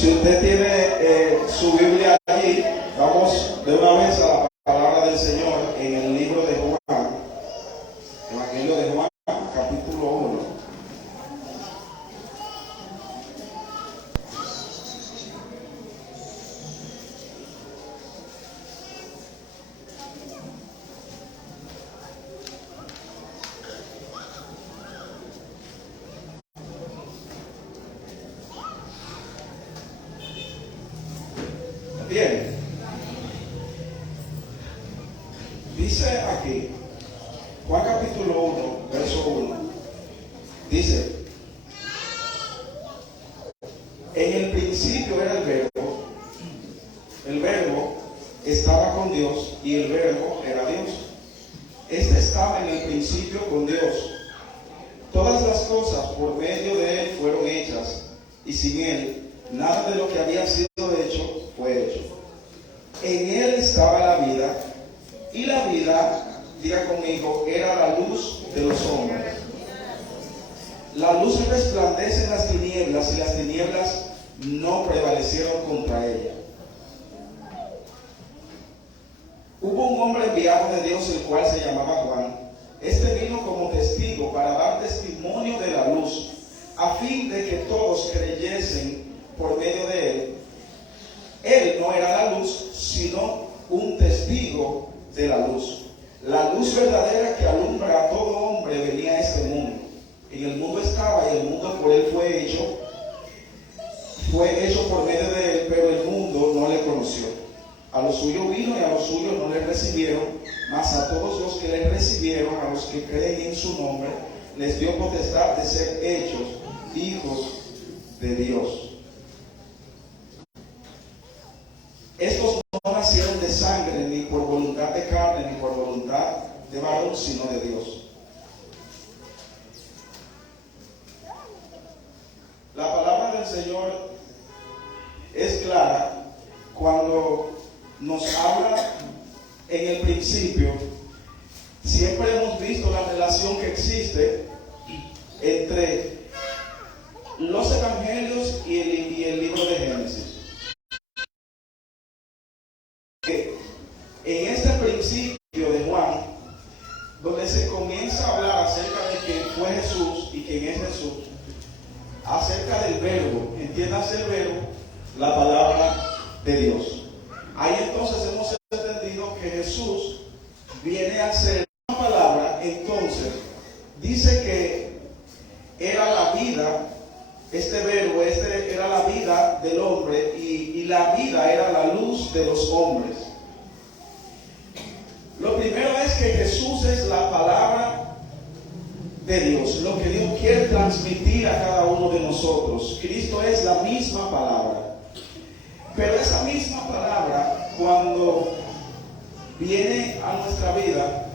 Si usted tiene su Biblia allí, vamos de una vez a la palabra del Señor en el libro de Juan, Evangelio de Juan, capítulo 1. Bien, dice aquí, Juan capítulo 1, verso 1, dice: en el principio era el verbo estaba con Dios y el verbo era Dios. Este estaba en el principio con Dios. Todas las cosas por medio de Él fueron hechas, y sin Él nada de lo que había sido hecho fue hecho. En Él estaba la vida, y la vida, diga conmigo, era la luz de los hombres. La luz resplandece en las tinieblas, y las tinieblas no prevalecieron contra ella. Hubo un hombre enviado de Dios, el cual se llamaba Juan. Este vino como testigo para dar testimonio de la luz, a fin de que todos creyesen por medio de él. Él no era la luz, sino un testigo de la luz. La luz verdadera que alumbra a todo hombre venía a este mundo. En el mundo estaba, y el mundo por él fue hecho por medio de él, pero el mundo no le conoció. A los suyos vino, y a los suyos no le recibieron, mas a todos los que le recibieron, a los que creen en su nombre, les dio potestad de ser hechos hijos de Dios. Estos no nacieron de sangre, ni por voluntad de carne, ni por voluntad de varón, sino de Dios. La palabra del Señor es clara cuando nos habla en el principio. Siempre hemos visto la relación que existe entre los evangelios y el libro de Génesis. En este principio de Juan, donde se comienza a hablar acerca de quién fue Jesús y quién es Jesús, acerca del verbo, entiéndase el verbo, la palabra de Dios. Ahí entonces hemos entendido que Jesús viene a ser una palabra. Entonces dice que era la vida, este verbo, era la vida del hombre, y la vida era la luz de los hombres. Lo primero es que Jesús es la palabra de Dios, lo que Dios quiere transmitir a cada uno de nosotros. Cristo es la misma palabra. Pero esa misma palabra, cuando viene a nuestra vida,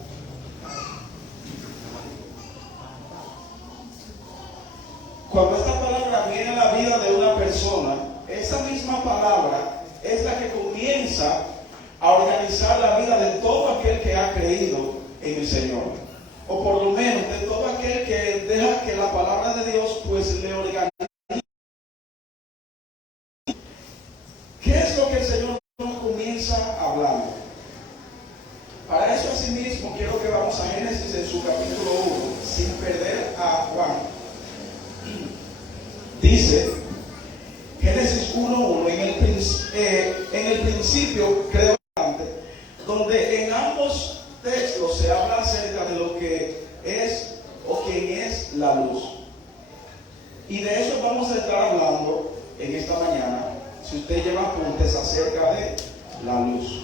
cuando esta palabra viene a la vida de una persona, esa misma palabra es la que comienza a organizar la vida de todo aquel que ha creído en el Señor, o por lo menos de todo aquel que deja que la palabra de Dios pues le organice. ¿Qué es lo que el Señor comienza hablando? Para eso asimismo quiero que vamos a Génesis en su capítulo 1, sin perder a Juan. Dice Génesis 1:1, en el principio creo, donde en ambos textos se habla acerca de lo que es o quién es la luz. Y de eso vamos a estar hablando en esta mañana, si usted lleva apuntes, acerca de la luz.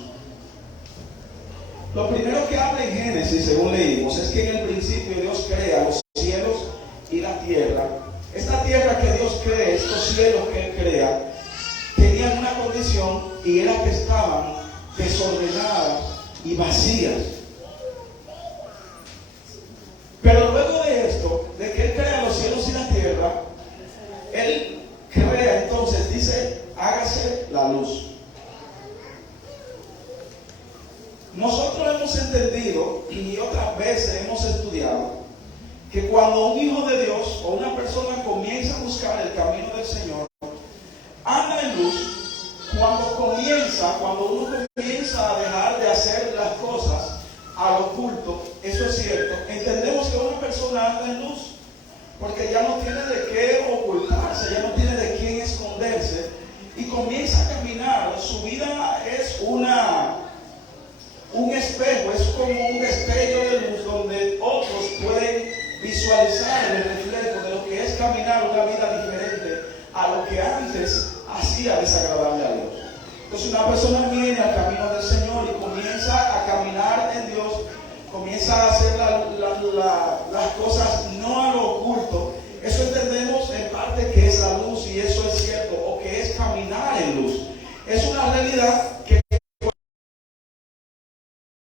Lo primero que habla en Génesis, según leímos, es que en el principio Dios crea los cielos y la tierra. Esta tierra que Dios cree, estos cielos que Él crea, tenían una condición, y era que estaban desordenadas y vacías. Pero luego de esto, de que Él crea los cielos y la tierra, Él crea, entonces dice: hágase la luz. Nosotros hemos entendido, y otras veces hemos estudiado, que cuando un hijo de Dios o una persona comienza a buscar el camino del Señor, anda en es cierto, entendemos que una persona anda en luz, porque ya no tiene de qué ocultarse, ya no tiene de quién esconderse, y comienza a caminar. Su vida es un espejo, es como un destello de luz donde otros pueden visualizar el reflejo de lo que es caminar una vida diferente a lo que antes hacía desagradable a Dios. Entonces una persona viene al camino del Señor y comienza a caminar en Dios, comienza a hacer las cosas no a lo oculto. Eso entendemos en parte que es la luz, y eso es cierto, o que es caminar en luz. Es una realidad que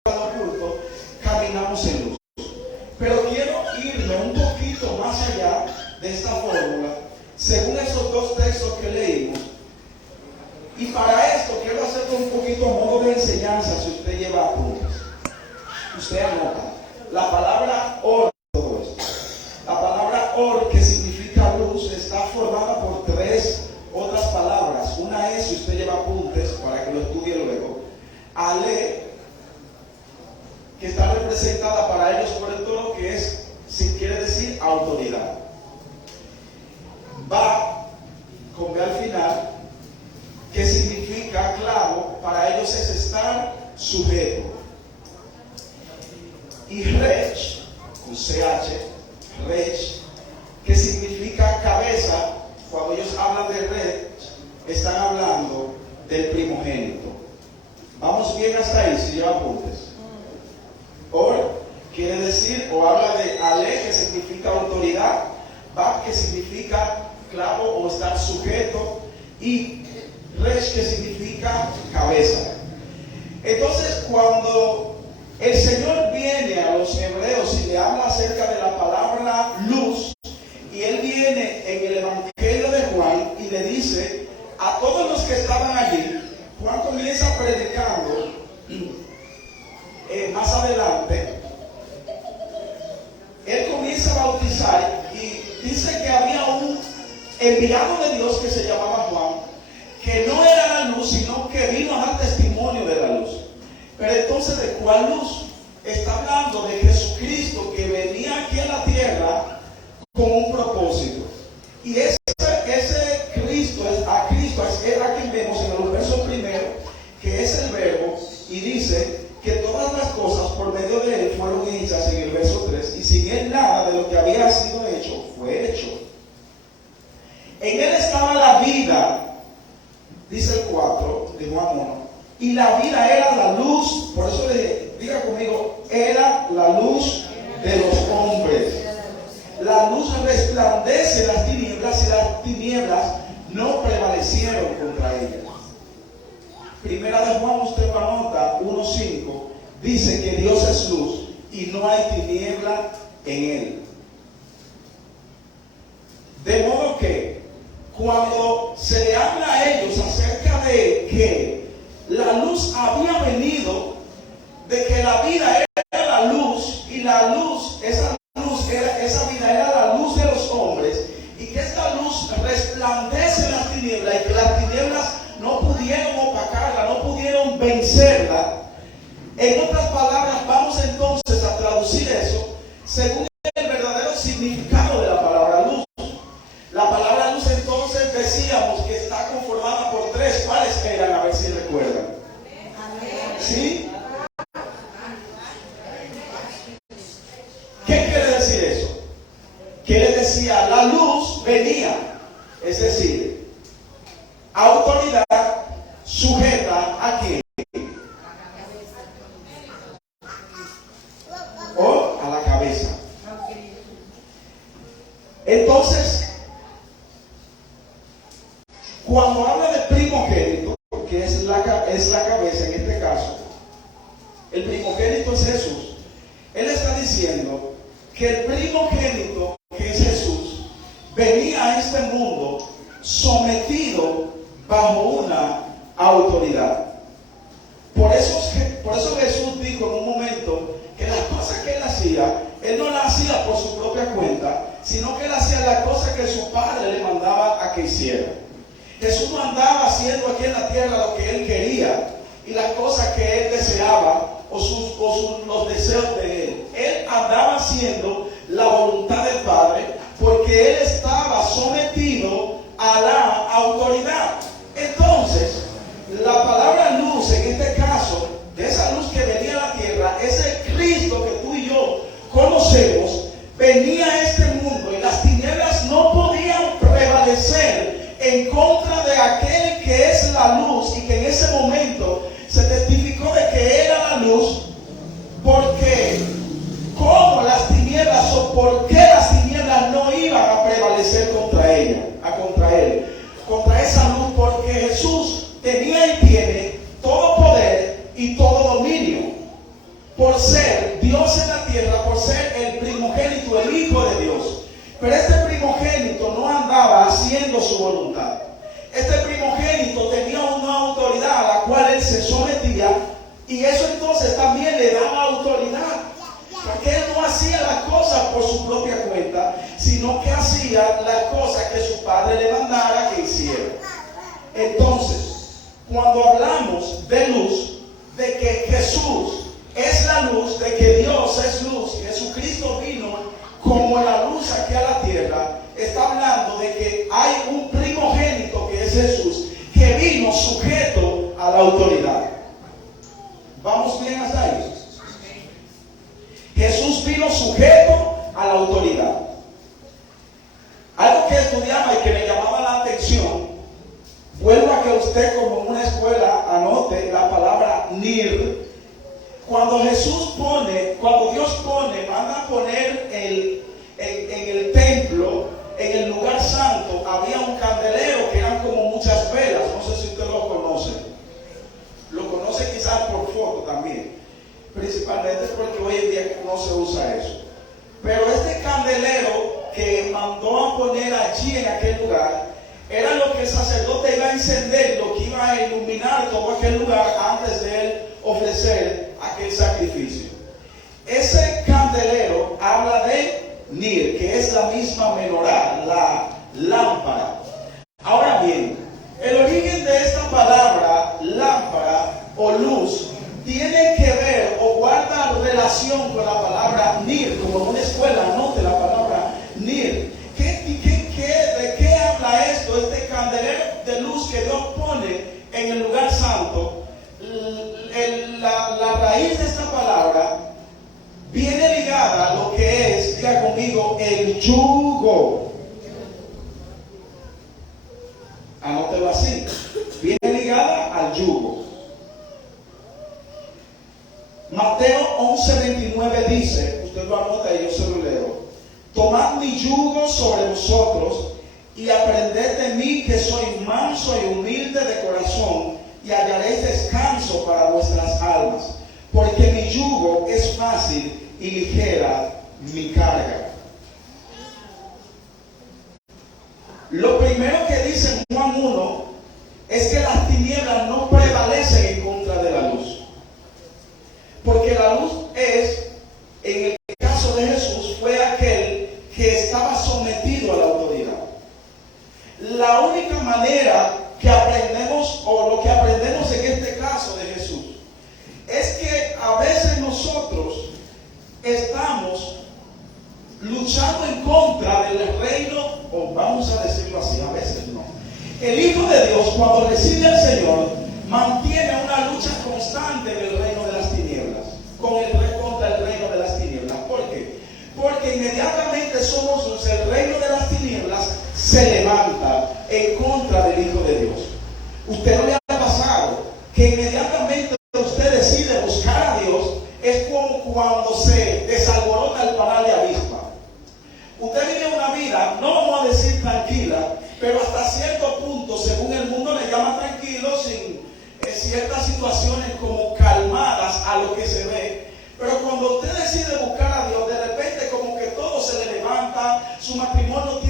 a lo oculto caminamos en luz. Pero quiero irme un poquito más allá de esta fórmula, según esos dos textos que leímos. Y para esto quiero hacerlo un poquito a modo de enseñanza, si usted lleva apuntes. Usted anota. La palabra or, todo esto. La palabra or, que significa luz, está formada por tres otras palabras. Una es, si usted lleva apuntes, para que lo estudie luego, ale, que está representada para ellos por el toro, que es, si quiere decir, autoridad. Ba, con B al final, que significa clavo, para ellos es estar sujeto. Y rech, con CH, rech, que significa cabeza. Cuando ellos hablan de rech, están hablando del primogénito. Vamos bien hasta ahí, si lleva apuntes. Or quiere decir, o habla de ale, que significa autoridad, ba, que significa clavo o estar sujeto, y rech, que significa cabeza. Entonces, cuando el Señor viene a los hebreos y le habla acerca de la palabra luz, y Él viene en el Evangelio de Juan y le dice a todos los que estaban allí, Juan comienza predicando más adelante, Él comienza a bautizar y dice que había un enviado de Dios que se llamaba Juan, que no era la luz, sino que vino a dar testimonio de la luz. Pero entonces, ¿de cuál luz? Está hablando de Jesucristo, que venía aquí a la tierra con un propósito. Y ese Cristo es a quien vemos en los versos primeros, que es el verbo, y dice que todas las cosas por medio de él fueron hechas en el verso 3, y sin él nada de lo que había sido hecho fue hecho. En él estaba la vida, dice el 4 de Juan 1, y la vida era la luz. Por eso le dije, diga conmigo, era la luz de los hombres. La luz resplandece en las tinieblas, y las tinieblas no prevalecieron contra ellas. Primera de Juan, usted lo anota, 1:5, dice que Dios es luz y no hay tiniebla en él. De modo que cuando se le habla a ellos acerca de que la luz había venido, de que la vida era la luz, y la luz, esa vida era la luz de los hombres, y que esta luz resplandece en las tinieblas, y que las tinieblas no pudieron opacarla, no pudieron vencerla. En otras palabras, vamos entonces a traducir eso según el verdadero significado de la palabra luz. La palabra luz, entonces, decíamos que está conformada por tres. ¿Cuáles eran? A ver si recuerdan. ¿Sí? ¿Qué quiere decir eso? Que le decía, la luz venía, es decir, autoridad sujeta a quién, o a la cabeza. Entonces, cuando habla de primogénito, que es la cabeza en este caso, el primogénito es Jesús. Él está diciendo que el primogénito, que es Jesús, venía a este mundo sometido bajo una autoridad. Por eso Jesús dijo en un momento que las cosas que él hacía, él no las hacía por su propia cuenta, sino que él hacía las cosas que su padre le mandaba a que hiciera. Jesús no andaba haciendo aquí en la tierra lo que él quería y las cosas que él deseaba o los deseos de él. Él andaba haciendo la voluntad del Padre, porque él estaba sometido a la autoridad. Entonces, la palabra luz, en este caso, de esa luz que venía a la tierra, ese Cristo que tú y yo conocemos, venía a este mundo y las tinieblas no podían prevalecer en contra de aquel que es la luz, y que en ese momento se testificó de que era la luz, porque cómo las tinieblas o por qué las tinieblas no iban a prevalecer contra ella, contra esa luz, porque Jesús tenía y tiene todo poder y todo dominio, por ser Dios en la tierra, por ser el primogénito, el Hijo de Dios. Pero este primogénito no andaba haciendo su voluntad. Este primogénito tenía una autoridad a la cual él se sometía, y eso entonces también le daba autoridad, porque él no hacía las cosas por su propia cuenta, sino que hacía las cosas que su padre le mandara que hiciera. Entonces, cuando hablamos de luz, de que Jesús es la luz, de que Dios es luz, Jesucristo vino como la luz aquí a la tierra, está hablando de que hay un primogénito que es Jesús, que vino sujeto a la autoridad. ¿Vamos bien hasta ahí? Jesús vino sujeto a la autoridad. Algo que estudiaba y que me llamaba la atención, vuelvo a que usted, como en una escuela, anote la palabra nir. Cuando Dios manda a poner en el templo, en el lugar santo, había un candelero que eran como muchas velas. No sé si usted lo conoce. Lo conoce quizás por foto también, principalmente porque hoy en día no se usa eso. Pero este candelero que mandó a poner allí en aquel lugar era lo que el sacerdote iba a encender, lo que iba a iluminar todo aquel lugar antes de él ofrecer aquel sacrificio. Ese candelero habla de nir, que es la misma menorá, la lámpara. Ahora bien, el origen de esta palabra lámpara o luz tiene que ver o guarda relación con la palabra nir. Como en una escuela, anote la palabra nir. ¿De qué habla esto? Este candelero de luz que Dios pone en el lugar santo. La raíz de esta palabra viene ligada a lo que es, diga conmigo, el yugo. Anótelo así. Viene ligada al yugo. Mateo 11:29 dice, usted lo anota y yo se lo leo: tomad mi yugo sobre vosotros y aprended de mí, que soy manso y humilde de corazón, y hallaréis descanso para vuestras almas, porque mi yugo es fácil y ligera mi carga. Lo primero que dice en Juan 1 es que las tinieblas no prevalecen en contra de la luz, porque la luz es, en el caso de Jesús, fue aquel que estaba sometido a la autoridad. La única manera que aprendemos, o lo que aprendemos en este caso de Jesús, es que a veces nosotros estamos luchando en contra del reino, o vamos a decirlo así, a veces no. El Hijo de Dios, cuando recibe al Señor, mantiene una lucha constante del reino de las tinieblas, contra el reino de las tinieblas. ¿Por qué? Porque inmediatamente somos luz, el reino de las tinieblas se levanta en contra del Hijo de Dios. ¿Usted no le ha pasado que inmediatamente usted decide buscar a Dios? Es como cuando se desalborota el panal de avispa. Usted vive una vida, no vamos a decir tranquila, pero hasta cierto punto, según el mundo le llama tranquilo, sin ciertas situaciones como calmadas a lo que se ve. Pero cuando usted decide buscar a Dios, de repente como que todo se le levanta, su matrimonio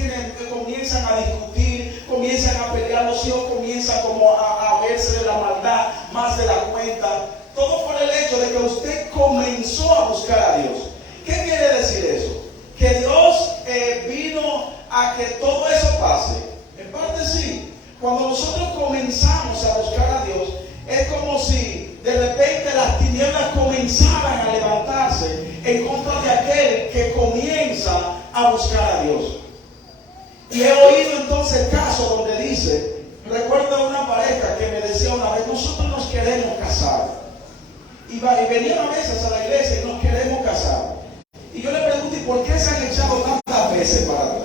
comienzan a discutir, comienzan a pelear, los hijos comienzan como a verse de la maldad más de la cuenta. Todo por el hecho de que usted comenzó a buscar a Dios. ¿Qué quiere decir eso? Que Dios vino a que todo eso pase. En parte sí. Cuando nosotros comenzamos a buscar a Dios, es como si de repente las tinieblas comenzaran comenzaban a levantarse en contra de aquel que comienza a buscar a Dios. Y he oído entonces casos donde dice, recuerdo una pareja que me decía una vez, nosotros nos queremos casar. Y venían a veces a la iglesia y nos queremos casar. Y yo le pregunto, ¿y por qué se han echado tantas veces para atrás?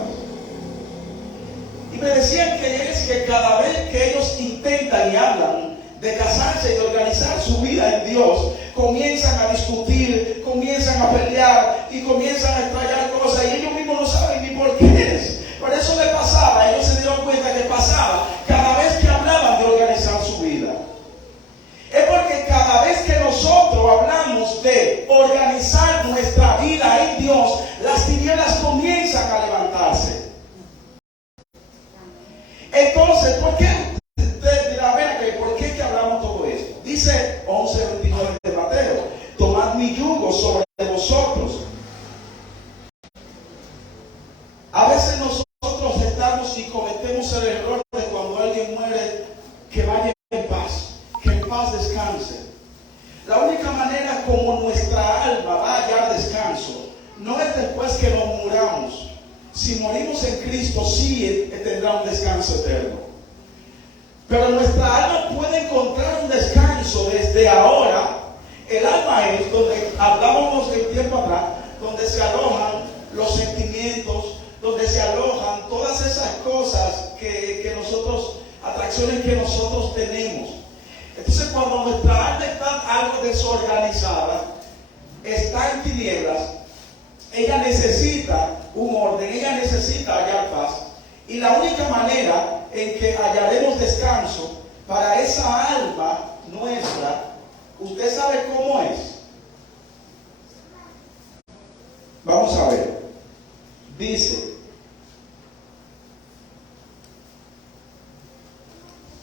Y me decían que es que cada vez que ellos intentan y hablan de casarse y de organizar su vida en Dios, comienzan a discutir, comienzan a pelear y comienzan a extrañar cosas y ellos mismos no saben ni por qué es. Por eso le pasaba, ellos se dieron cuenta que pasaba cada vez que hablaban de organizar su vida. Es porque cada vez que nosotros hablamos de organizar nuestra vida en Dios, las tinieblas comienzan a levantarse. Entonces, ¿por qué? Usted dirá, ¿por qué que hablamos todo esto? Dice 11:29 de Mateo, tomad mi yugo sobre vosotros. A veces nosotros estamos y cometemos el error de cuando alguien muere, que vaya en paz descanse. La única manera como nuestra alma va a hallar descanso no es después que nos muramos. Si morimos en Cristo, sí tendrá un descanso eterno. Pero nuestra alma puede encontrar un descanso desde ahora. El alma es donde hablábamos el tiempo atrás, donde se alojan los sentimientos, donde se alojan todas esas cosas que nosotros, atracciones que nosotros tenemos. Entonces, cuando nuestra alma está algo desorganizada, está en tinieblas, ella necesita un orden, ella necesita hallar paz. Y la única manera en que hallaremos descanso para esa alma nuestra, ¿usted sabe cómo es? Vamos a ver. Dice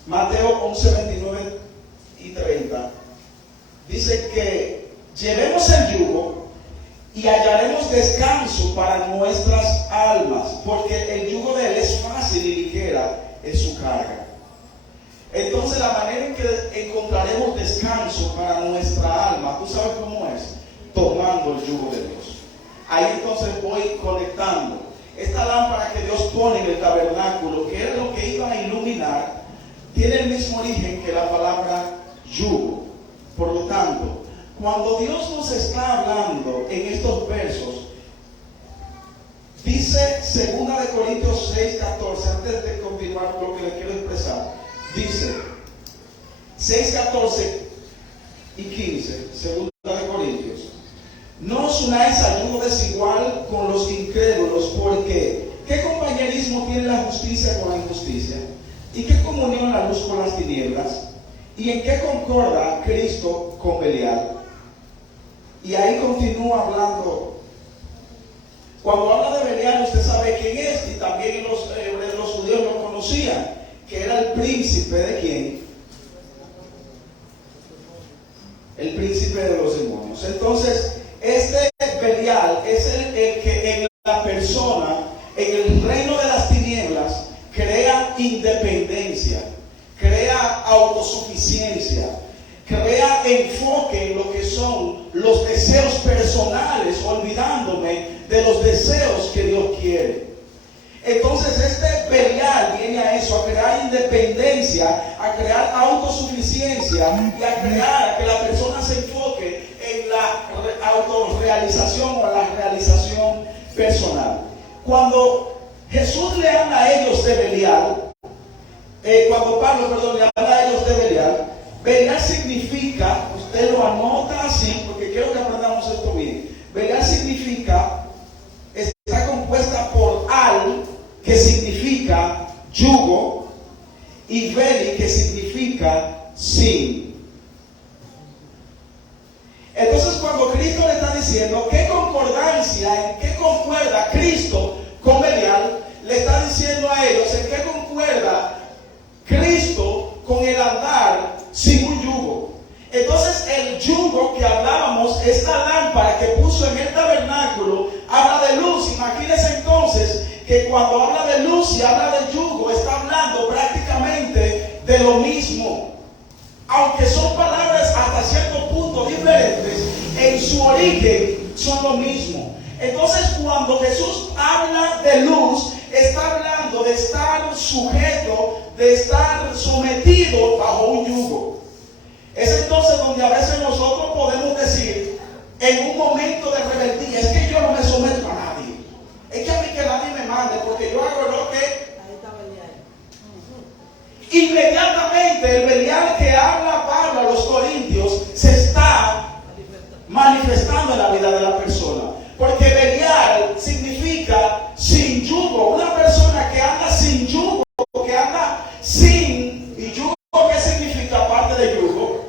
Mateo 11:29 y 30. Dice que llevemos el yugo y hallaremos descanso para nuestras almas, porque el yugo de Él es fácil y ligera en su carga. Entonces la manera en que encontraremos descanso para nuestra alma, ¿tú sabes cómo es? Tomando el yugo de Dios. Ahí entonces voy conectando. Esta lámpara que Dios pone en el tabernáculo, que era lo que iba a iluminar, tiene el mismo origen que la palabra yugo. Por lo tanto, cuando Dios nos está hablando en estos versos, dice 2 Corintios 6:14, antes de continuar con lo que les quiero expresar, dice 6:14 y 15, 2 Corintios, no os unáis a yugo desigual con los incrédulos, porque ¿qué compañerismo tiene la justicia con la injusticia? ¿Y qué comunión la luz con las tinieblas? ¿Y en qué concorda Cristo con Belial? Y ahí continúa hablando. Cuando habla de Belial, usted sabe quién es, y también los judíos lo conocían, que era el príncipe de ¿quién? El príncipe de los demonios. Entonces, este Belial es el que en la persona, en el reino de las tinieblas, crea independencia, crea autosuficiencia, crea enfoque en lo que son los deseos personales, olvidándome de los deseos que Dios quiere. Entonces este Belial viene a eso, a crear independencia, a crear autosuficiencia y a crear que la persona se enfoque en la autorrealización o la realización personal. Cuando Jesús le habla a ellos de Belial, cuando Pablo, le habla a ellos de Belial, Belial significa, usted lo anota así, porque quiero que aprendamos esto bien. Belial significa, está compuesta por al, que significa yugo, y beli, que significa sin. Entonces, cuando Cristo le está diciendo qué concordancia, en qué concuerda Cristo con Belial, le está diciendo a ellos en qué concuerda Cristo con el andar sin un yugo. Entonces el yugo que hablábamos, esta lámpara que puso en el tabernáculo, habla de luz. Imagínense entonces que cuando habla de luz y habla de yugo, está hablando prácticamente de lo mismo, aunque son palabras hasta cierto punto diferentes. origen son lo mismo. Entonces, cuando Jesús habla de luz, está hablando de estar sujeto, de estar sometido bajo un yugo. Es entonces donde a veces nosotros podemos decir, en un momento de rebeldía, es que yo no me someto a nadie. Es que a mí que nadie me mande, porque yo hago lo que... Inmediatamente el Belial que habla Pablo a los Corintios se está manifestando en la vida de la persona. Porque Belial significa sin yugo. Una persona que anda sin yugo, que anda sin... ¿Y yugo qué significa aparte de yugo?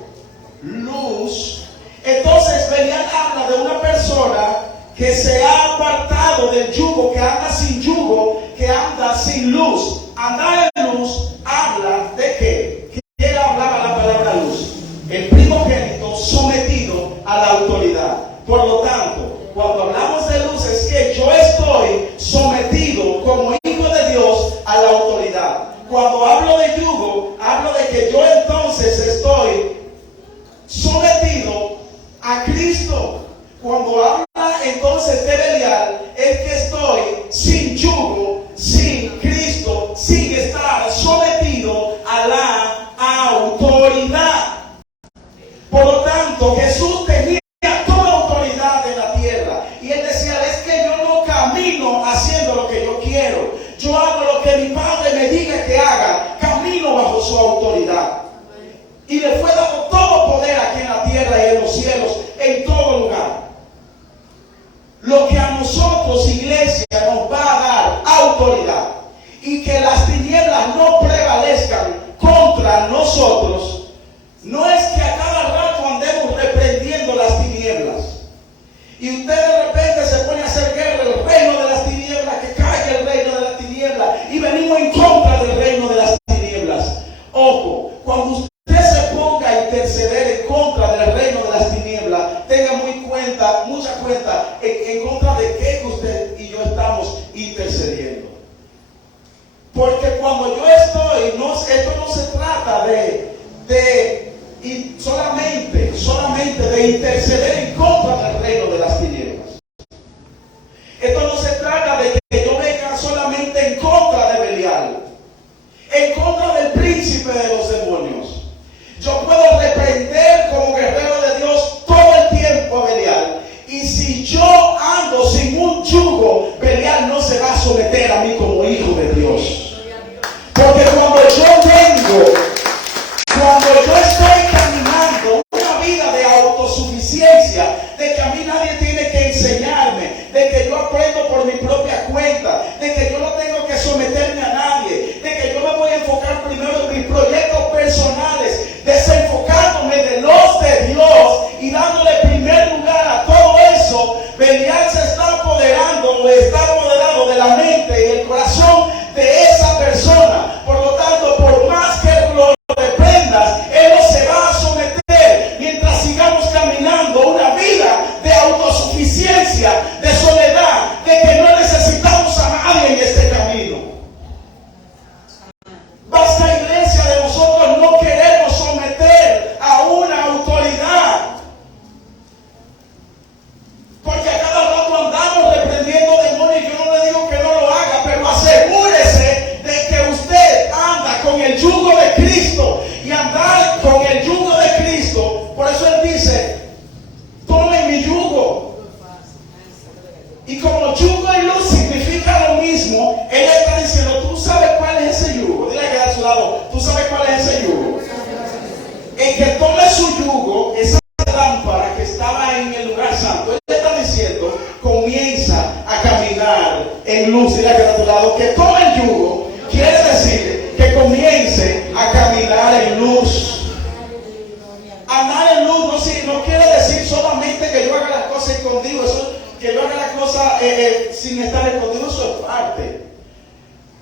Luz. Entonces Belial habla de una persona que se ha apartado del yugo, que anda sin yugo, que anda sin luz. Andar en luz habla de qué. ¿Quién hablaba la palabra luz? El primogénito sometido a la autoridad. Por lo tanto, cuando hablamos de luz es que yo estoy sometido como hijo de Dios a la autoridad. Cuando hablo de yugo, hablo de que yo entonces estoy sometido a Cristo. Cuando habla entonces de Belial, es que estoy sin yugo, sin Cristo, sin estar sometido a la autoridad. Por lo tanto, Jesús tenía toda autoridad en la tierra. Y él decía, es que yo no camino haciendo lo que yo quiero. Yo hago lo que mi Padre me diga que haga. Camino bajo su autoridad. Y le fue dado todo poder aquí en la tierra y en los cielos, en todo lugar. Lo que a nosotros, iglesia, nos va a dar autoridad. Y que las tinieblas no prevalezcan contra nosotros. No es que a cada rato andemos reprendiendo las tinieblas. Y usted de repente se pone a hacer guerra el reino de las tinieblas, que caiga el reino de las tinieblas. Y venimos en contra del reino de las tinieblas. Ojo, cuando usted se ponga a interceder en contra del reino de las tinieblas, tenga mucha cuenta en contra de qué usted y yo estamos intercediendo. Porque cuando yo estoy, esto no se trata solamente de interceder en contra del reino de las tinieblas. Esto no se trata de que yo venga solamente en contra de Belial, en contra del príncipe de los demonios. Yo puedo reprender como guerrero de Dios todo el tiempo a Belial. Y si yo ando sin un yugo, Belial no se va a someter a mí como hijo de Dios. Porque cuando yo estoy caminando una vida de autosuficiencia, de que a mí nadie tiene que enseñarme, de que yo aprendo por mi propia cuenta, de que yo no tengo que someterme a nadie, de que yo me voy a enfocar primero en mis proyectos personales, desenfocándome de los de Dios y dándole primer lugar a todo eso, Belial se está apoderando o está apoderado de la mente y el corazón de esa persona. Por lo tanto, por más que lo reprendas, él no se va a someter mientras sigamos caminando una vida de autosuficiencia, de soledad, de que no necesitamos a nadie en este camino. Basta, iglesia, de nosotros no queremos someter a una autoridad. Porque a cada rato andamos reprendiendo demonios. Yo no le digo que no lo haga, pero asegúrese de que usted anda con el yugo de Cristo. Y andar con el yugo de Cristo, por eso él dice, tomen mi yugo. Y como yugo y luz significa lo mismo, él está diciendo, ¿tú sabes cuál es ese yugo? Dile que a su lado, ¿tú sabes cuál es ese yugo? El que tome su yugo, esa lámpara que estaba en el lugar santo, él está diciendo, comienza a caminar en luz. Dile que a tu lado, que tome el yugo, quiere decir que comience a caminar en luz. Andar en luz no quiere decir solamente que yo haga las cosas escondido, que yo haga las cosas sin estar escondido, eso es parte.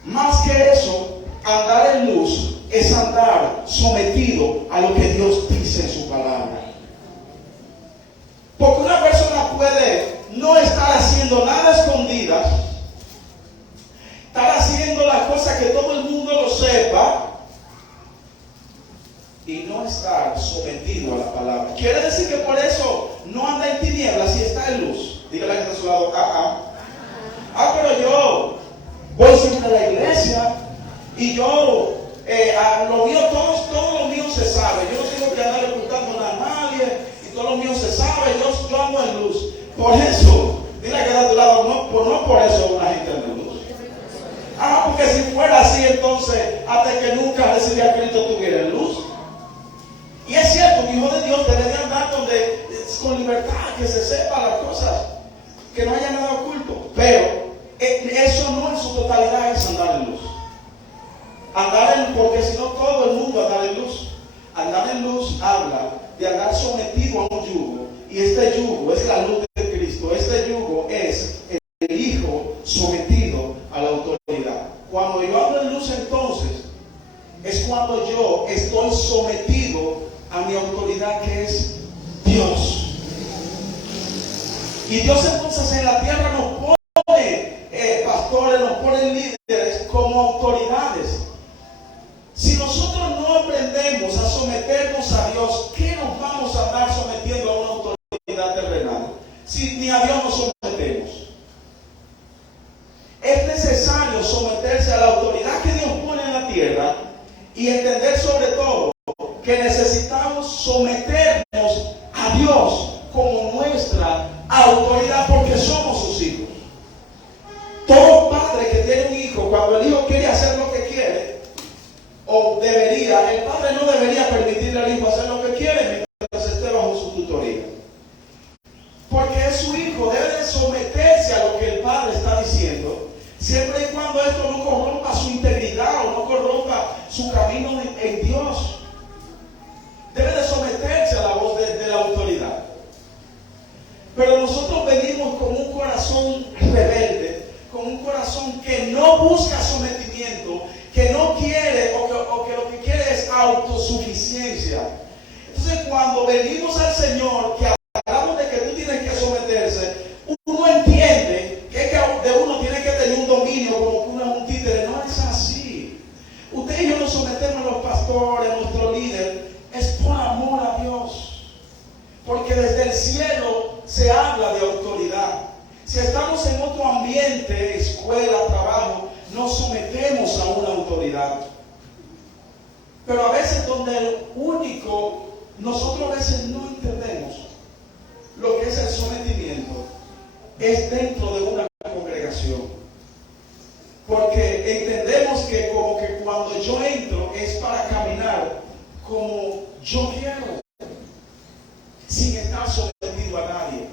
Más que eso, andar en luz es andar sometido a lo que Dios dice en su palabra. Porque una persona puede no estar haciendo nada escondidas, estar haciendo las cosas que todo el mundo lo sepa y no estar sometido a la palabra. Quiere decir que por eso no anda en tinieblas y sabe, yo ando en luz. Por eso, dile que a tu lado, no por eso una gente anda en luz. Ah, porque si fuera así, entonces, hasta que nunca recibí a Cristo tuviera en luz. Y es cierto, un hijo de Dios debe de andar con libertad, que se sepa las cosas, que no haya nada oculto. Pero eso no en su totalidad es andar en luz. Porque si no todo el mundo anda en luz. Andar en luz habla de andar sometido a un yugo. Y este yugo es la luz de Cristo. Este yugo es el Hijo sometido a la autoridad. Cuando yo ando en luz, entonces es cuando yo estoy sometido a mi autoridad, que es Dios. Y Dios entonces en la tierra nos pone pastores, nos pone líderes como autoridades. Si nosotros no aprendemos a someternos a Dios, ¿qué nos vamos a andar sometiendo a una autoridad terrenal? Si ni a Dios nos sometemos. Es necesario someterse a la autoridad que Dios pone en la tierra y entender sobre todo que necesitamos someternos a Dios como nuestra autoridad, porque somos sus hijos. Todo padre que tiene un hijo, cuando el hijo quiere hacer lo que quiere, o debería, el padre no debería permitirle al hijo hacer lo que quiere mientras esté bajo su tutoría. Porque es su hijo, debe de someterse a lo que el padre está diciendo, siempre y cuando esto no corrompa su integridad o no corrompa su camino en Dios. Debe de someterse a la voz de la autoridad. Pero nosotros venimos con un corazón rebelde, con un corazón que no busca sometimiento, que no quiere o que lo que quiere es autosuficiencia. Entonces cuando venimos al Señor, que hablamos de que tú tienes que someterse, uno entiende que de uno tiene que tener un dominio como que uno es un títere. No es así. Usted y yo nos sometemos a los pastores, a nuestro líder, es por amor a Dios. Porque desde el cielo se habla de autoridad. Si estamos en otro ambiente, escuela, trabajo, nos sometemos a una autoridad. Pero a veces nosotros a veces no entendemos lo que es el sometimiento, es dentro de una congregación. Porque entendemos que como que cuando yo entro es para caminar como yo quiero, sin estar sometido a nadie.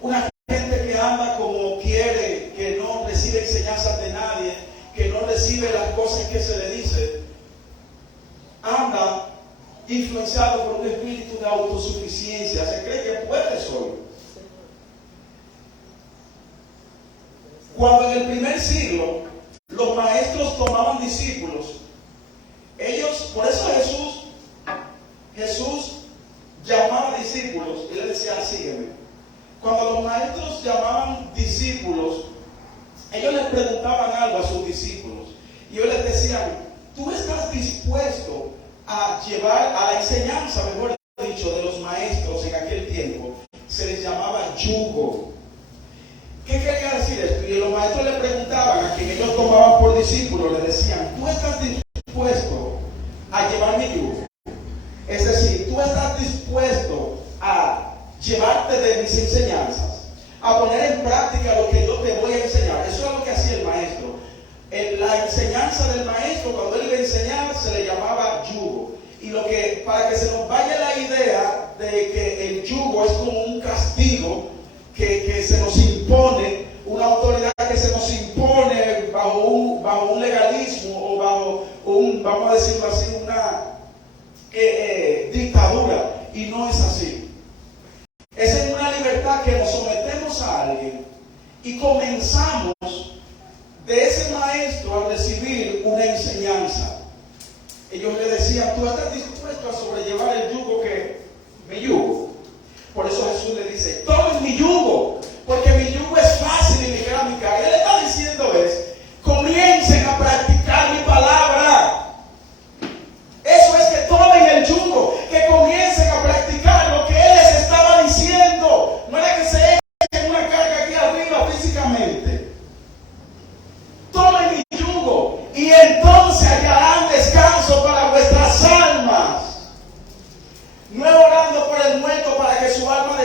Una gente que anda como quiere, que no recibe enseñanzas de nadie, que no recibe las cosas que se le dice, anda influenciado por un espíritu de autosuficiencia, se cree que puede solo. Cuando en el primer siglo los maestros tomaban discípulos, por eso Jesús llamaba discípulos y le decía, sígueme. Cuando los maestros llamaban discípulos, ellos les preguntaban algo a sus discípulos y ellos les decían, ¿tú estás dispuesto a llevar a la enseñanza, mejor dicho, de los maestros en aquel tiempo? Se les llamaba yugo. ¿Qué quería decir esto? Y los maestros le preguntaban a quien ellos tomaban por discípulos, le decían, ¿tú estás dispuesto a llevar mi yugo? Es decir, ¿tú estás dispuesto a llevarte de mis enseñanzas, a poner en práctica lo que yo te voy a enseñar? Eso es lo que hacía el maestro. La enseñanza del maestro, cuando él iba a enseñar, se le llamaba yugo. Y para que se nos vaya la idea de que el yugo es como un castigo que se nos impone, una autoridad que se nos impone bajo un legalismo o bajo vamos a decirlo así, una dictadura. Y no es así. Es en una libertad que nos sometemos a alguien y comenzamos de ese maestro a recibir una enseñanza. Ellos le decían, ¿tú estás dispuesto a sobrellevar el yugo mi yugo? Por eso Jesús le dice, tomen mi yugo, porque mi yugo es fácil y ligera mi carga. Él está diciendo comiencen a practicar mi palabra. Eso es que tomen el yugo, que comiencen a practicar lo que Él les estaba diciendo. No era que se echen una carga aquí arriba físicamente. Tomen mi yugo y entonces hallarán descanso para vuestras almas. No es orando por el muerto para que su alma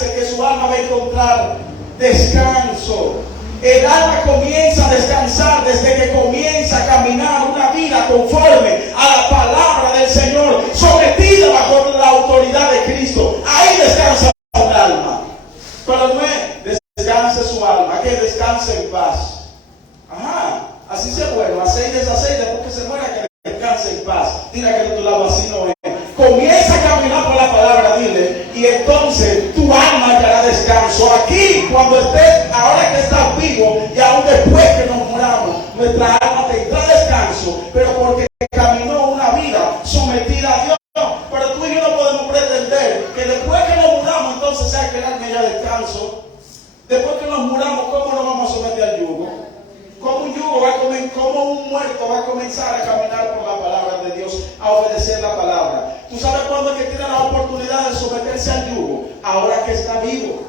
dice que su alma va a encontrar descanso. El alma comienza a descansar desde que comienza a caminar una vida conforme a la palabra del Señor, sometida bajo la autoridad de Cristo. Ahí descansa el alma. Pero no es descanse su alma, que descanse en paz. Ajá, así se muere, aceite es aceite, porque se muera, que descanse en paz. Dile que de tu lado así no es. Comienza a caminar por la palabra, dile, y entonces tu alma hallará descanso. Aquí, cuando estés, ahora que estás vivo y aún después que nos muramos, nuestra alma tendrá descanso, pero porque caminó una vida sometida a Dios. Pero tú y yo no podemos pretender que después que nos muramos, entonces sea que el alma haya descanso. Después que nos muramos, ¿cómo nos vamos a someter al yugo? ¿Cómo un yugo va a comer, cómo un muerto va a comenzar a caminar por la palabra de Dios, a obedecer la palabra? ¿Tú sabes cuándo es que tiene la oportunidad de someterse al yugo? Ahora que está vivo.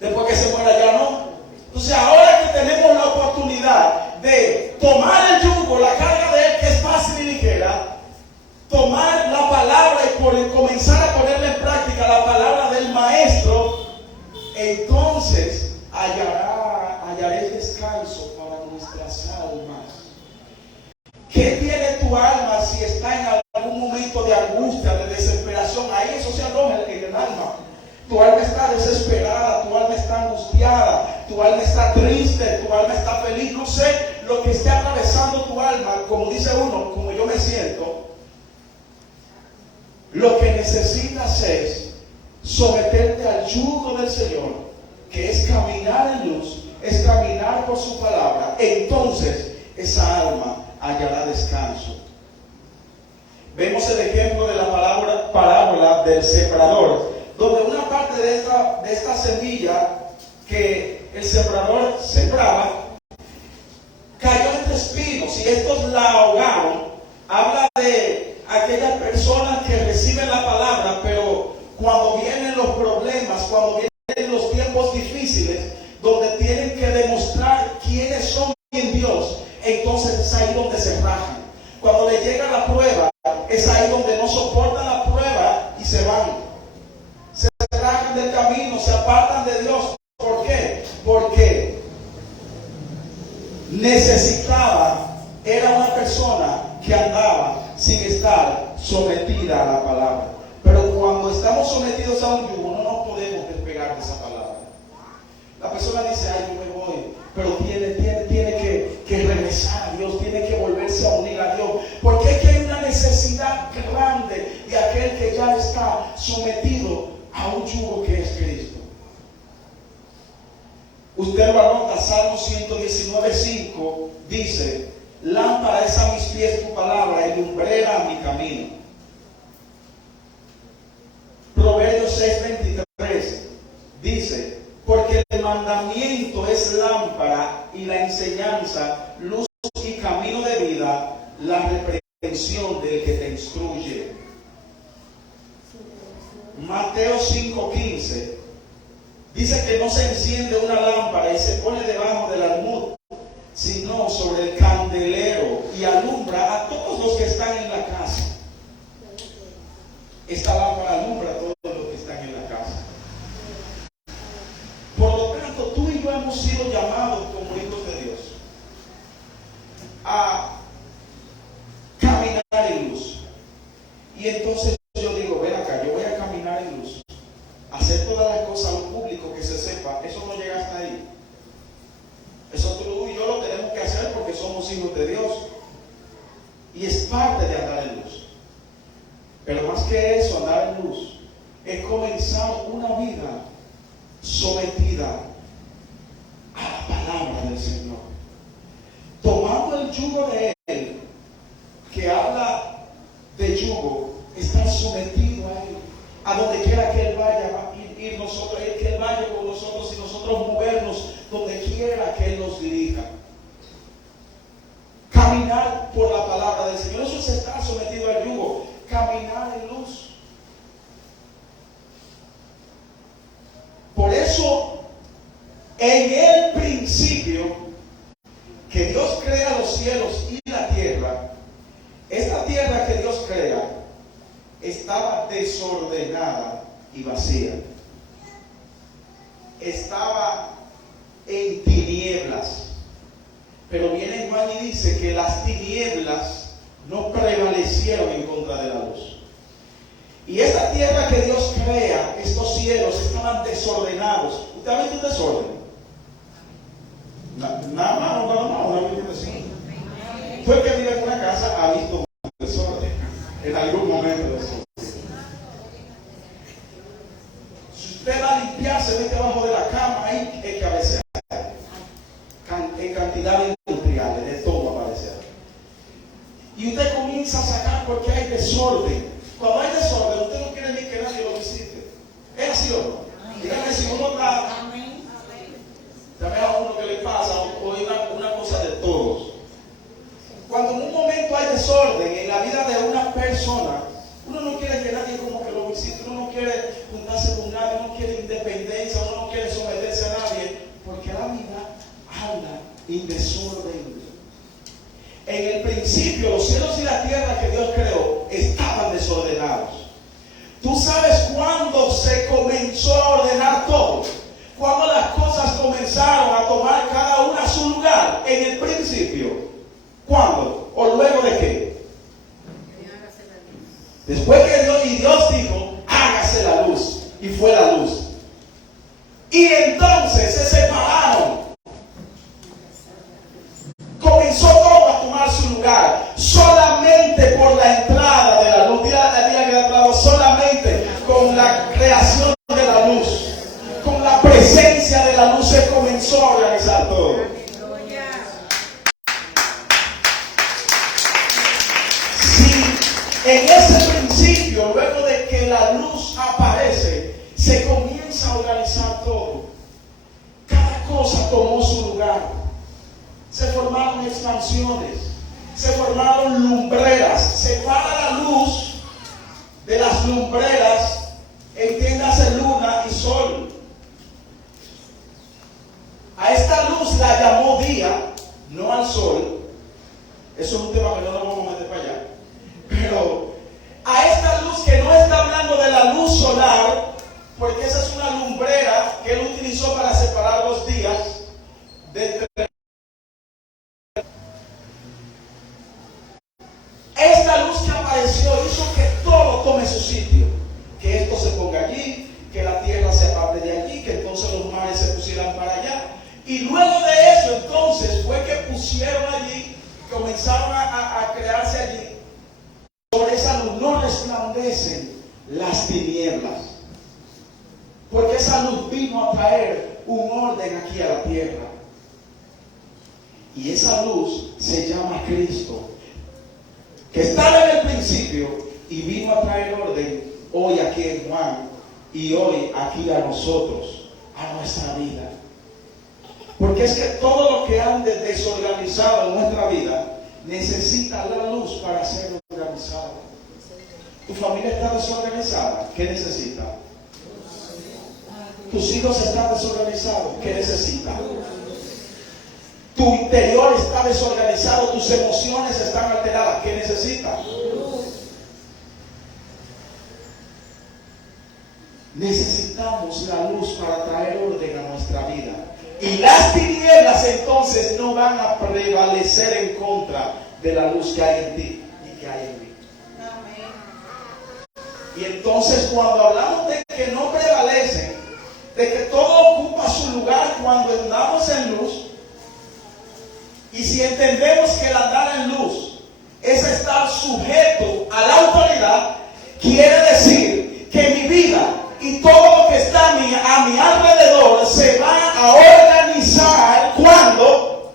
Después que se muera ya no. Entonces ahora que tenemos la oportunidad de tomar el yugo, la carga de él que es fácil y ligera, tomar la palabra y comenzar a ponerla en práctica, la palabra del maestro, entonces hallaréis descanso para nuestras almas. ¿Qué tiene tu alma si está en algún momento de angustia, de desesperación? Ahí eso se aloja en el alma. Tu alma está desesperada, tu alma está angustiada, tu alma está triste, tu alma está feliz. No sé lo que esté atravesando tu alma, como dice uno, como yo me siento. Lo que necesitas es someterte al yugo del Señor, que es caminar en luz, es caminar por su palabra. Entonces esa alma hallará descanso. Vemos el ejemplo de la parábola del sembrador, donde una parte de esta semilla que el sembrador sembraba cayó entre espinos y estos la ahogaron. Habla de aquellas personas que reciben la palabra, pero cuando vienen los problemas, cuando vienen los tiempos difíciles, donde tienen que demostrar quiénes son en Dios, entonces es ahí donde se rajan. Cuando les llega la prueba, es ahí donde no soportan la prueba y se van. Se rajan del camino, se apartan de Dios. ¿Por qué? Porque era una persona que andaba sin estar sometida a la palabra. Pero cuando estamos sometidos a un yugo, no nos podemos despegar de esa palabra. La persona dice, ay, yo me voy, pero tiene que regresar a Dios, tiene que volverse a unir a Dios, porque es que hay una necesidad grande de aquel que ya está sometido a un yugo que es Cristo. Usted lo anota, Salmo 119:5 dice, lámpara es a mis pies tu palabra y lumbrera a mi camino. Proverbios 6:23 dice, porque el mandamiento es lámpara y la enseñanza, luz y camino de vida, la reprensión del que te instruye. Mateo 5:15 dice que no se enciende una lámpara y se pone debajo del almud, sino sobre el candelero y alumbra a todos los que están en la casa. Esta lámpara alumbra a todos los que están en la casa. Por lo tanto, tú y yo hemos sido llamados como hijos de Dios a caminar en luz. Y entonces yo digo, ven acá, yo voy a caminar en luz. Hacer todas las cosas a lo público, que se sepa, eso no llega hasta ahí. Eso tú y yo lo tenemos que hacer porque somos hijos de Dios. Y es parte de andar en luz. Pero más que eso, andar en luz es comenzar una vida sometida a la palabra del Señor. Tomando el yugo de Él, que habla de yugo, estar sometido a Él. A donde quiera que Él vaya, ir nosotros, que Él vaya con nosotros y nosotros movernos donde quiera que Él nos dirija. Caminar por la palabra del Señor, eso es estar sometido al yugo. Caminar en luz. Por eso, en el principio que Dios crea los cielos y la tierra, esta tierra que Dios crea estaba desordenada y vacía. estaba en tinieblas. Pero viene Juan y dice que las tinieblas no prevalecieron en contra de la luz. Y esta tierra que Dios crea, estos cielos, estaban desordenados. ¿Usted ha visto un desorden? Nada más, no ha visto un desorden. Tú el que vive en una casa ha visto un desorden en algún momento de su vida. Si usted va a limpiar, se mete abajo de la cama, ahí hay que cabecear. En cantidades industriales, de todo aparece. Y usted comienza a sacar porque hay desorden. Cuando hay desorden, usted no quiere ni que nadie lo visite. ¿Es así o no? Dígame si uno está. También a uno que le pasa, o una cosa de todos. Cuando en un momento hay desorden en la vida de una persona, uno no quiere que nadie como que lo visite, uno no quiere juntarse con nadie, uno no quiere independencia, uno no quiere someterse a nadie, porque la vida anda en desorden. En el principio, los cielos y la tierra que Dios creó estaban desordenados. ¿Tú sabes cuándo se comenzó a ordenar todo? Cuando las cosas comenzaron a tomar cada una su lugar. En el principio. ¿Cuándo? ¿O luego de qué? Después que Dios dijo, hágase la luz. Y fue la luz. Y entonces se separaron. Comenzó todo a tomar su lugar. Solamente por la entrada de la luz. Solamente con la creación de la luz. Con la presencia de la luz se comenzó a organizar todo. Si en ese principio, luego de que la luz aparece, se comienza a organizar todo. Cada cosa tomó su lugar. Se formaron expansiones, se formaron lumbreras. Separa la luz de las lumbreras, entiéndase luna y sol. A esta luz la llamó día, no al sol. Eso es un tema que no nos vamos a meter para allá. Pero a esta luz, que no está hablando de la luz solar, porque esa es una lumbrera que él utilizó para separar los días de entre. Esta luz que apareció hizo que todo tome su sitio. Que esto se ponga allí, que la tierra se aparte de allí, que entonces los mares se pusieran para allá. Y luego de eso, entonces, fue que pusieron allí, comenzaron a crearse allí. Sobre esa luz no resplandecen las tinieblas. Porque esa luz vino a traer un orden aquí a la tierra. Y esa luz se llama Cristo, que estaba en el principio y vino a traer orden hoy aquí en Juan y hoy aquí a nosotros, a nuestra vida. Porque es que todo lo que ande desorganizado en nuestra vida necesita la luz para ser organizado. ¿Tu familia está desorganizada? ¿Qué necesita? ¿Tus hijos están desorganizados? ¿Qué necesitan? Tu interior está desorganizado, tus emociones están alteradas. ¿Qué necesitas? Necesitamos la luz para traer orden a nuestra vida. Y las tinieblas entonces no van a prevalecer en contra de la luz que hay en ti y que hay en mí. Y entonces cuando hablamos de que no prevalecen, de que todo ocupa su lugar cuando andamos en luz, y si entendemos que el andar en luz es estar sujeto a la autoridad, quiere decir que mi vida y todo lo que está a mi alrededor se va a organizar cuando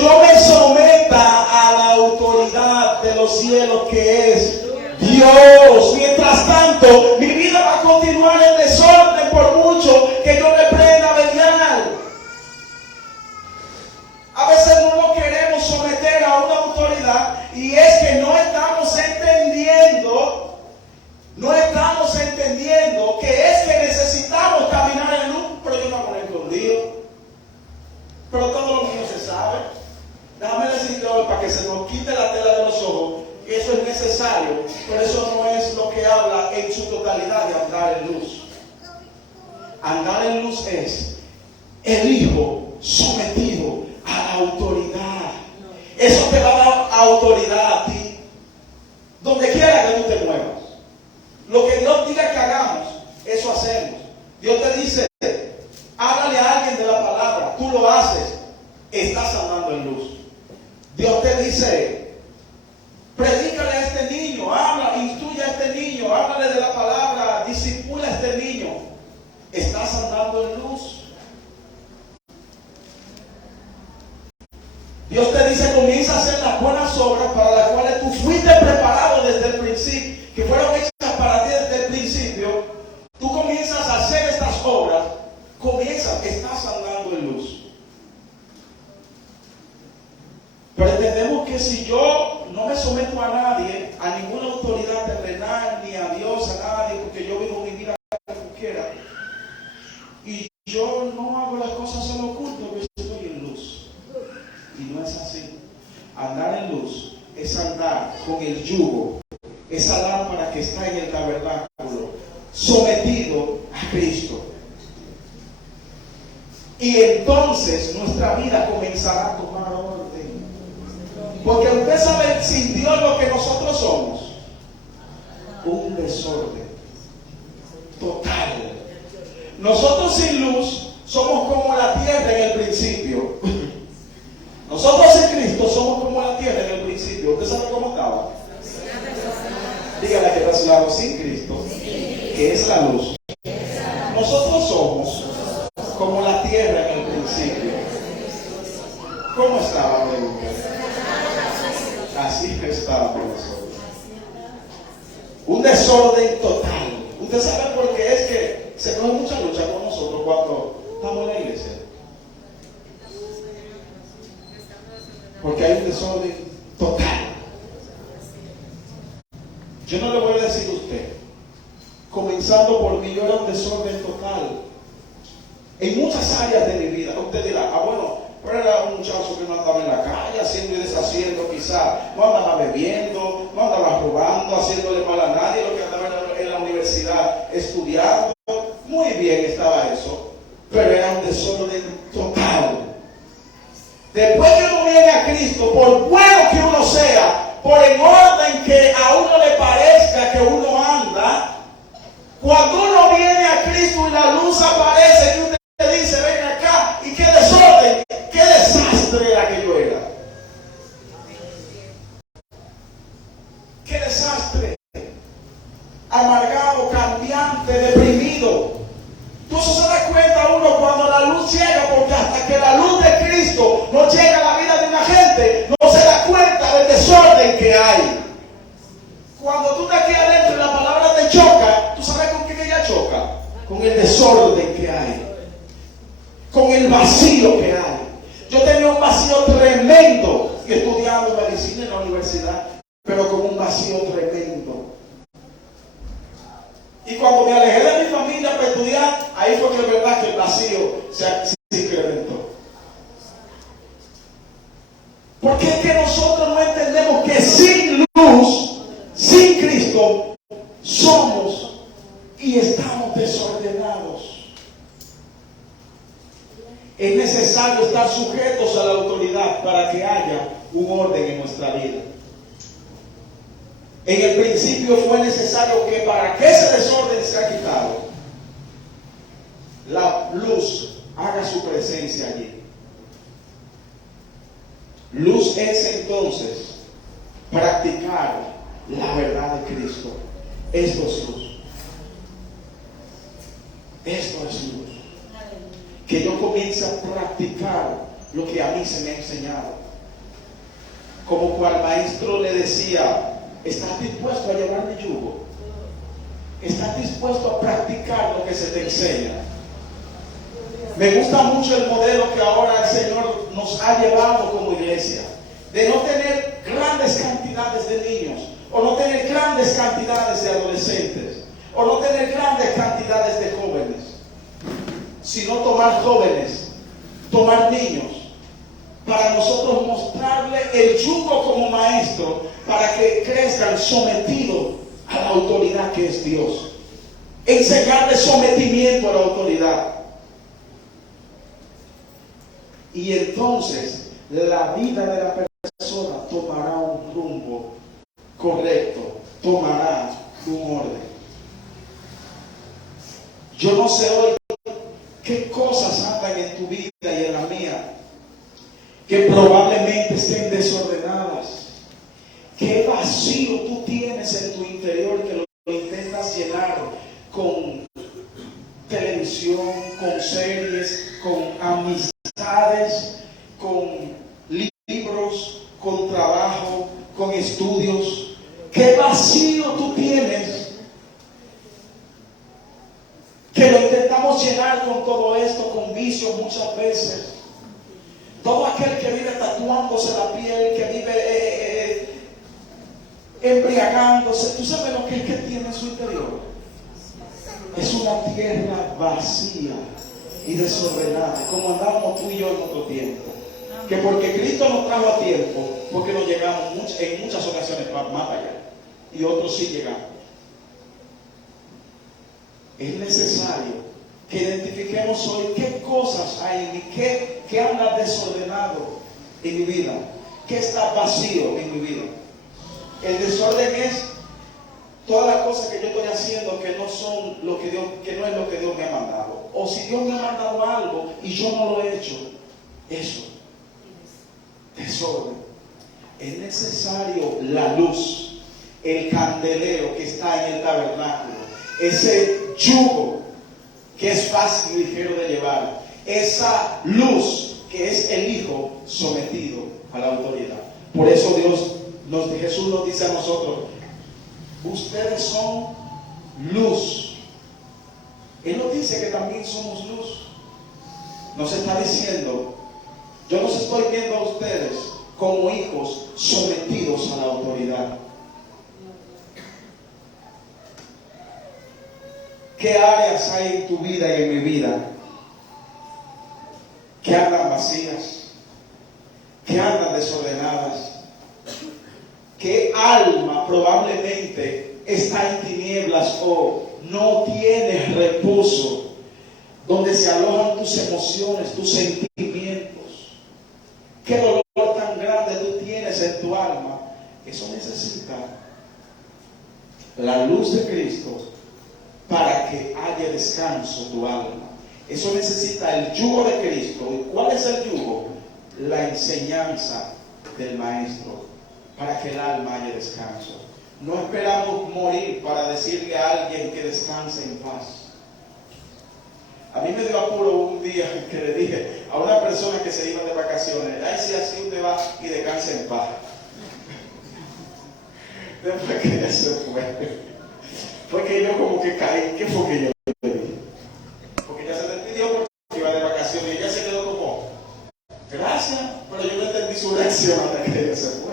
yo me someta a la autoridad de los cielos, que es Dios. Mientras tanto, mi vida va a continuar en desorden por mucho que yo reprenda a Belial. A veces no lo queremos someter a una autoridad y es que no estamos entendiendo que es que necesitamos Andar en luz es el hijo sometido a la autoridad. Eso te va a dar autoridad a ti, donde quiera que tú te muevas. Lo que Dios diga que hagamos, eso hacemos. Dios te dice, háblale a alguien de la palabra, tú lo haces, estás andando en luz. Dios te dice, predícale a este niño, habla, instruye a este niño, háblale de la palabra, disipula a este niño, estás andando en luz. Dios te dice, comienza a hacer las buenas obras para las cuales tú fuiste preparado desde el principio, que fueron hechas para ti desde el principio. Tú comienzas a hacer estas obras, estás andando en luz. Pero entendemos que si yo no me someto a nadie, a ninguna autoridad terrenal, ni a Dios, a nadie, porque yo vivo mi vida como quiera, y yo no hago las cosas en oculto, yo estoy en luz. Y no es así. Andar en luz es andar con el yugo, esa lámpara que está en el tabernáculo, sometido a Cristo. Y entonces nuestra vida comenzará a tomar orden. Porque usted sabe, sin Dios, lo que nosotros somos: un desorden total. Nosotros sin luz somos como la tierra en el principio. Nosotros en Cristo somos como la tierra en el principio. ¿Usted sabe cómo estaba? Dígale que está a su lado, sin Cristo, que es la luz. Nosotros somos como la tierra en el principio. ¿Cómo estaba? Así estábamos nosotros. Un desorden total. Usted sabe por qué es que se coge mucha lucha con nosotros cuando estamos en la iglesia. Porque hay un desorden total. Yo no le voy a decir a usted, comenzando por mí, yo era un desorden total en muchas áreas de mi vida. Usted dirá, bueno, pero era un muchacho que no andaba en la calle haciendo y deshaciendo, quizá no andaba bebiendo, no andaba robando, haciéndole mal a nadie, lo que andaba en la universidad estudiando. Muy bien estaba eso, pero era un desorden total. Después que uno viene a Cristo, por bueno que uno sea, por en orden que a uno le parezca que uno anda, cuando uno viene a Cristo y la luz aparece y usted dice, ven acá, y qué desorden, qué desastre era que yo era. Qué desastre. Amargado, cambiante, deprimido. Entonces se da cuenta uno cuando la luz llega, porque hasta que la luz de Cristo no llega a la vida de una gente, no se da cuenta del desorden que hay. Cuando tú estás aquí adentro y la palabra te choca, ¿tú sabes con qué ella choca? Con el desorden que hay, con el vacío que hay. Yo tenía un vacío tremendo estudiando medicina en la universidad, pero con un vacío tremendo. Y cuando me alejé de mi familia para estudiar, ahí fue que es verdad que el vacío se incrementó. Porque es que nosotros no entendemos que sin luz, sin Cristo, somos y estamos desordenados. Es necesario estar sujetos a la autoridad para que haya un orden en nuestra vida. En el principio fue necesario que para que ese desorden sea quitado, la luz haga su presencia allí. Luz es entonces practicar la verdad de Cristo. Esto es luz. Esto es luz. Que yo comience a practicar lo que a mí se me ha enseñado. Como cual maestro le decía, ¿estás dispuesto a llevar mi yugo? ¿Estás dispuesto a practicar lo que se te enseña? Me gusta mucho el modelo que ahora el Señor nos ha llevado como iglesia, de no tener grandes cantidades de niños, o no tener grandes cantidades de adolescentes, o no tener grandes cantidades de jóvenes, sino tomar jóvenes, tomar niños, para nosotros mostrarle el yugo como maestro, para que crezcan sometidos a la autoridad que es Dios. Enseñarle sometimiento a la autoridad. Y entonces la vida de la persona tomará un rumbo correcto, tomará un orden. Yo no sé hoy qué cosas andan en tu vida y en la mía que probablemente estén desordenadas. Qué vacío tú tienes en tu interior que lo intentas llenar con televisión, con series, con amistades, con libros, con trabajo, con estudios. Qué vacío tú tienes que lo intentamos llenar con todo esto, con vicios muchas veces. Todo aquel que vive tatuándose la piel, que vive embriagándose, ¿tú sabes lo que es que tiene en su interior? Es una tierra vacía y desordenada, como andamos tú y yo en otro tiempo. Que porque Cristo nos trajo a tiempo, porque nos llegamos en muchas ocasiones más allá, y otros sí llegamos. Es necesario que identifiquemos hoy qué cosas hay en mí, qué anda desordenado en mi vida, qué está vacío en mi vida. El desorden es todas las cosas que yo estoy haciendo que no son lo que Dios, que no es lo que Dios me ha mandado. O si Dios me ha mandado algo y yo no lo he hecho, eso, desorden. Es necesario la luz, el candelero que está en el tabernáculo, ese yugo que es fácil y ligero de llevar, esa luz que es el Hijo sometido a la autoridad. Por eso Jesús nos dice a nosotros: ustedes son luz. Él nos dice que también somos luz. Nos está diciendo: yo los estoy viendo a ustedes como hijos sometidos a la autoridad. ¿Qué áreas hay en tu vida y en mi vida que andan vacías, que andan desordenadas? ¿Qué alma probablemente está en tinieblas o no tiene reposo, donde se alojan tus emociones, tus sentimientos? ¿Qué dolor tan grande tú tienes en tu alma? Eso necesita la luz de Cristo para que haya descanso tu alma. Eso necesita el yugo de Cristo. ¿Y cuál es el yugo? La enseñanza del Maestro, para que el alma haya descanso. No esperamos morir para decirle a alguien que descanse en paz. A mí me dio apuro un día que le dije a una persona que se iba de vacaciones: ay, si así usted va y descanse en paz. Después que ella se fue, fue que yo como que caí. ¿Qué fue que yo le dije? Porque ella se despidió porque iba de vacaciones y ella se quedó como: gracias, pero yo no entendí su reacción hasta que ella se fue.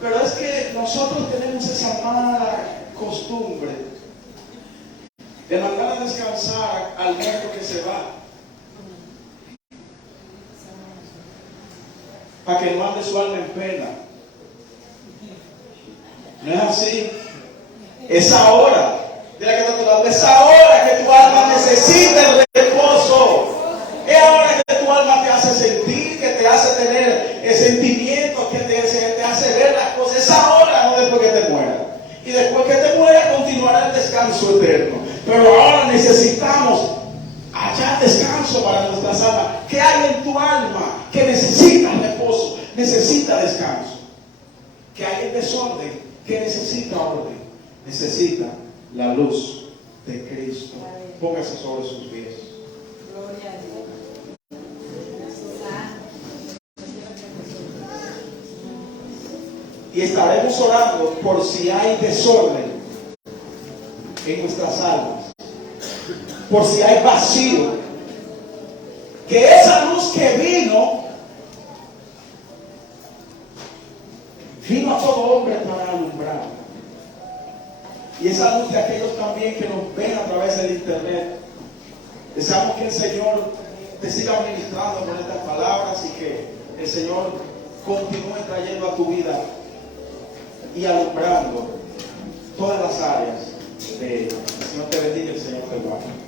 Pero es que nosotros tenemos esa mala costumbre de mandar a descansar al muerto que se va, para que no ande su alma en pena. No es así. Es ahora, dile que está a tu lado, es ahora que tu alma necesita el reposo. Es ahora que tu alma te hace sentir, que te hace tener sentimientos, que te hace ver las cosas. Es ahora, no después que te mueras. Y después que te mueras continuará el descanso eterno. Pero ahora necesitamos hallar descanso para nuestras almas. ¿Qué hay en tu alma que necesita reposo, necesita descanso? ¿Qué hay en desorden que necesita orden? Necesita la luz de Cristo. Póngase sobre sus pies. Gloria a Dios. Y estaremos orando por si hay desorden en nuestras almas, por si hay vacío, que esa luz que vino a todo hombre para alumbrar. Y esa luz de aquellos también que nos ven a través del internet. Deseamos que el Señor te siga ministrando con estas palabras y que el Señor continúe trayendo a tu vida y alumbrando todas las áreas de ella. El Señor te bendiga, el Señor te guarde.